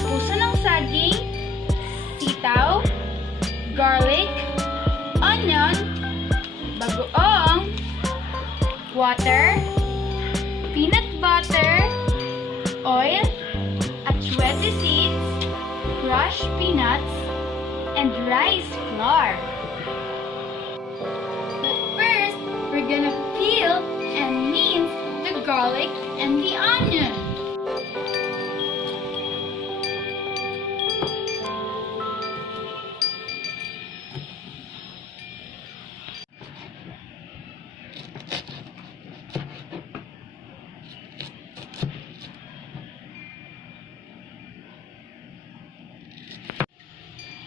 puso ng saging, sitaw, garlic, onion, bagoong, water, peanut butter, oil, achuete seeds, crushed peanuts, and rice flour. But first, we're gonna peel and mince the garlic and the onion.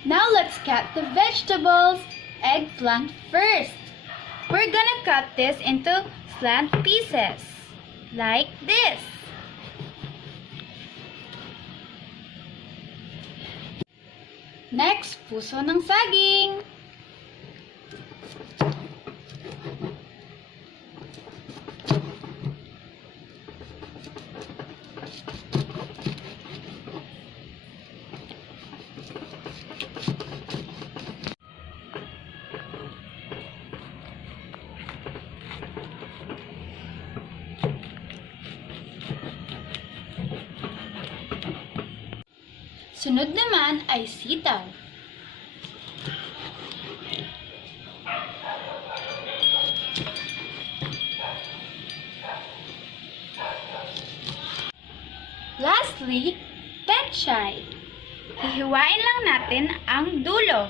Now let's cut the vegetables. Eggplant first. We're gonna cut this into slant pieces, like this. Next, puso ng saging. Sunod naman ay sitaw. Lastly, pechay. Hihiwain lang natin ang dulo.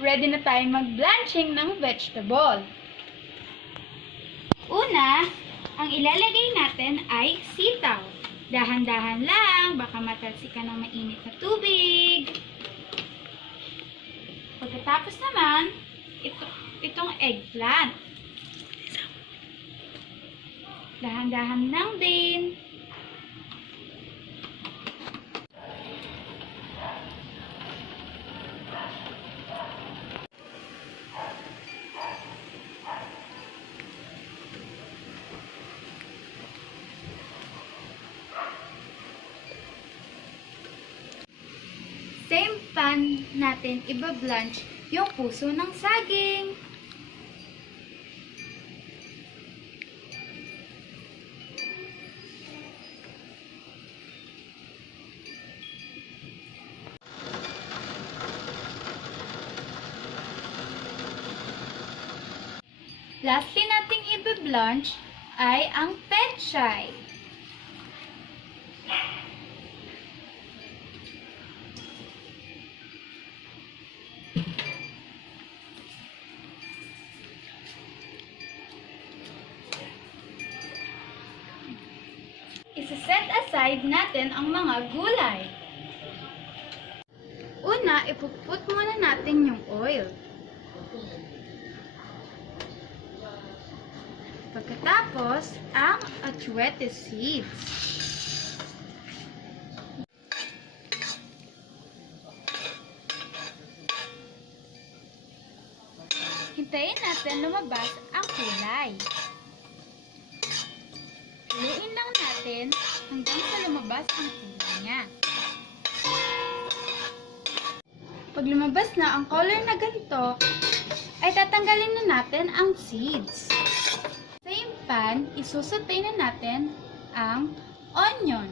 Ready na tayong mag-blanching ng vegetable. Una, ang ilalagay natin ay sitaw. Dahan-dahan lang, baka matalsikan ng mainit na tubig. Pagkatapos naman, itong eggplant. Dahan-dahan lang din. Same pan natin iba-blanch yung puso ng saging. Lastly nating iba-blanch ay ang pechay. Isa-set aside natin ang mga gulay. Una, ipuput muna natin yung oil. Pagkatapos, ang achuete seeds. Hintayin natin lumabas ang kulay. Haluin lang natin hanggang sa lumabas ang kulay niya. Pag lumabas na ang color na ganito, ay tatanggalin na natin ang seeds. Sa same pan, isusutay na natin ang onion.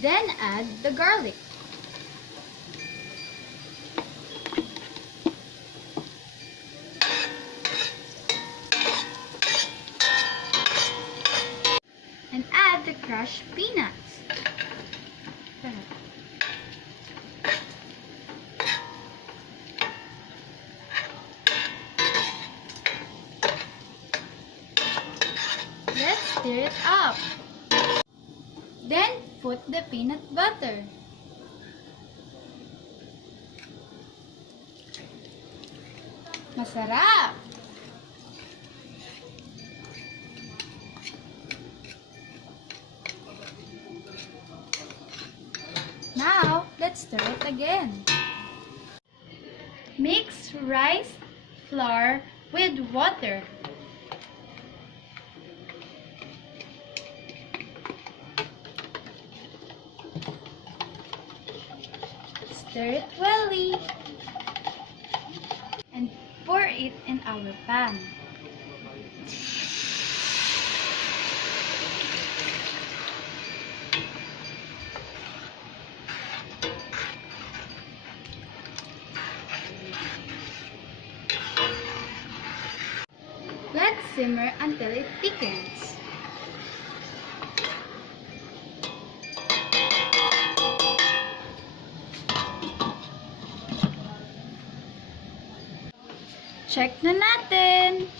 Then add the garlic. And add the crushed peanuts. Let's stir it up. Then put the peanut butter. Masarap! stir it again. Mix rice flour with water. Stir it well and pour it in our pan. Let's simmer until it thickens. Check na natin.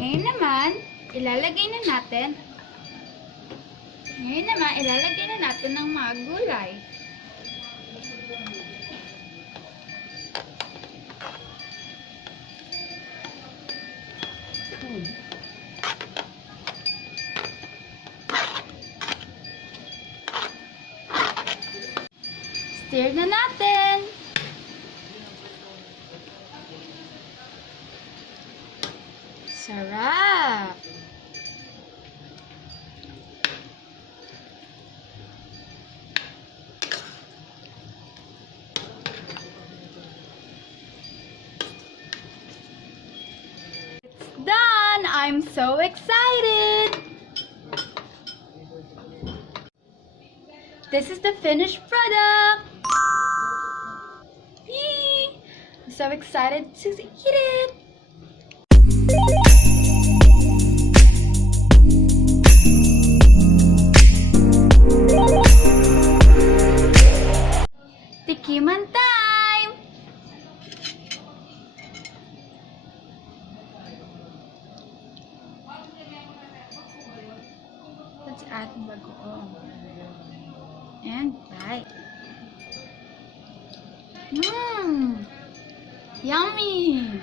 Ngayon naman, ilalagay na natin ang mga gulay. Stir na natin. Sarap! It's done! I'm so excited! This is the finished product! Yay! I'm so excited to eat it! Tikiman time! Let's add bagoong. And bite. Yummy!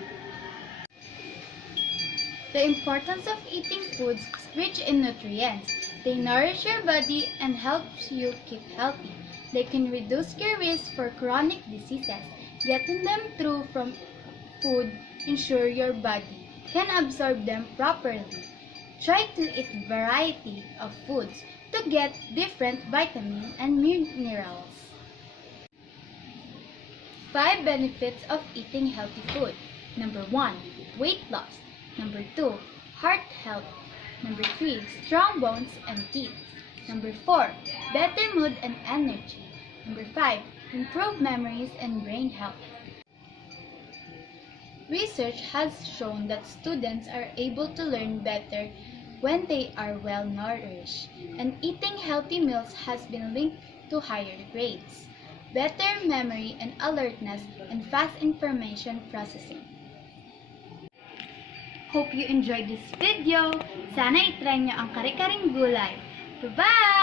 The importance of eating foods rich in nutrients. They nourish your body and helps you keep healthy. They can reduce your risk for chronic diseases. Getting them through from food ensure your body can absorb them properly. Try to eat variety of foods to get different vitamins and minerals. 5 benefits of eating healthy food. Number 1, weight loss. Number 2, heart health. Number 3, strong bones and teeth. Number 4, better mood and energy. Number 5, improved memories and brain health. Research has shown that students are able to learn better when they are well nourished, and eating healthy meals has been linked to higher grades, better memory and alertness, and fast information processing. Hope you enjoyed this video. Sana itry nyo ang kare-karing gulay. Bye-bye!